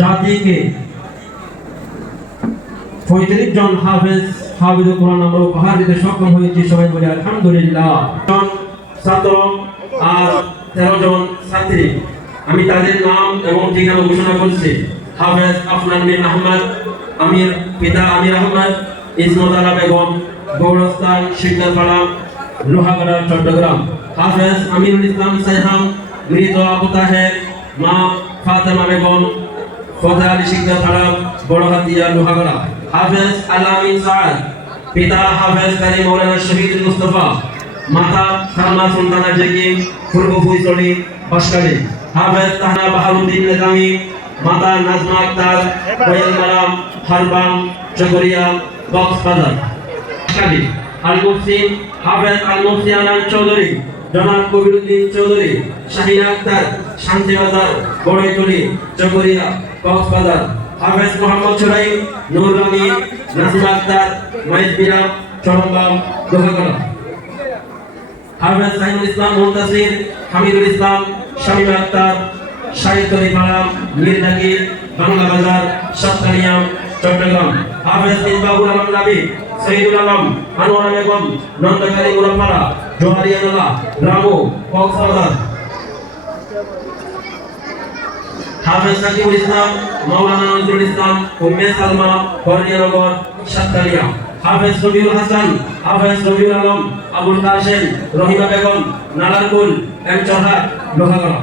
জাতিকে 35 জন হাফেজ কোরআন আমরা উপহার দিতে সক্ষম হয়েছি। সবাই বলে আলহামদুলিল্লাহ। ছাত্র আর 13 জন ছাত্রী, আমি তাদের নাম এবং ঠিকানা ঘোষণা করছি। হাফেজ আফনান বিন আহমদ, পিতা আমির আহমদ, ইসমত আলা বেগম, গৌরস্থান শিকদারপাড়া, লোহাগড়া, চট্টগ্রাম। হাফেজ আমিরুল ইসলাম সাইহাম, মৃত আবু তাহের, মা ফাতেমা বেগম, ফতেহ আলী শিকদারপাড়া, বড়হাতিয়া, লোহাগড়া। হাফেজ আলামিন সাদ, পিতা হাফেজ কারি মৌলানা শহীদ মুস্তফা, মাতা সালমা সুলতানা জেগি, পূর্ব ফুইসলি, বাসকালী। হাফেজ তাহনা বাহারুদ্দিন নিজামী, মাতা নাজমা আক্তার, কোয়েল মারাম, হারবাম, চকরিয়া, কক্সবাজার। বাসকালী। আল মুফতি হাফেজ আল মুফতি আনান চৌধুরী, জনাব কবিরউদ্দিন চৌধুরী, শাহিনা আক্তার, শান্তিবাজার, বড়ইতলি, চকরিয়া, কক্সবাজার। হাফেজ মোহাম্মদ সুরাইম, নূর রানী, নাসিমা আক্তার, মাইজ বিরাম, চরমবাম, লোহাগড়া। হাফেজ সাইনুল ইসলাম মুনতাসির, হামিদুল ইসলাম, শামিমা আক্তার, শাহিদতলিপাড়া, মির্জাকির, বাংলা বাজার, সাতকানিয়া, চট্টগ্রাম। হাফেজ মিসবাহুল আলম নবী, শহীদুল আলম, আনোয়ারা বেগম, নন্দকালী গোলাপাড়া, জোহারিয়ানালা, রামু, কক্সবাজার। হাফেজ সাকিবুল ইসলাম, মাওলানা নজরুল ইসলাম, উম্মে সালমা, বর্ণিয়ানগর, সাতকানিয়া। হাফেজ রবিউল হাসান, হাফেজ রবিউল আলম, আবুল কাশেম, রহিমা বেগম, নালারকুল, এম চরহাট, লোহাগড়া।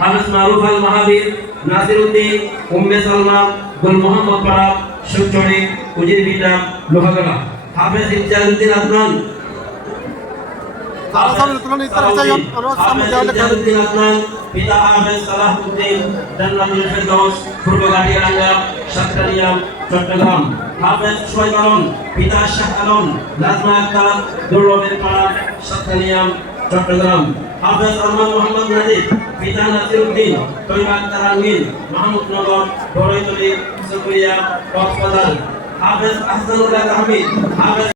হাফেজ মারুফ আল মাহাবীর, নাসিরউদ্দিন, উম্মে সালমা, গুল মোহাম্মদ পাড়া, সুচড়ি, উজিরবিটা, লোহাগড়া। হাফেজ ইমতিয়াজউদ্দিন আদনান, পিতা হাফেজ সালাহুদ্দিন, জান্নাতুল ফেরদৌস, পূর্ব গাড়িয়ারাঙ্গা, সাতকানিয়া, চট্টগ্রাম। হাফেজ শোয়েব আলম, পিতা শাহ আলম, নাজমা আক্তার, দুর্লভের পাড়া, সাতকানিয়া, চট্টগ্রাম। হাফেজ আহমদ মোহাম্মদ নাজিব, পিতা নাসিরউদ্দিন, তৈবা আক্তার আলমিন, মাহমুদনগর, বড়ইতলি, চকরিয়া, কক্সবাজার। হাফেজ আহসানুল্লাহ তাহমিদ, হাফেজ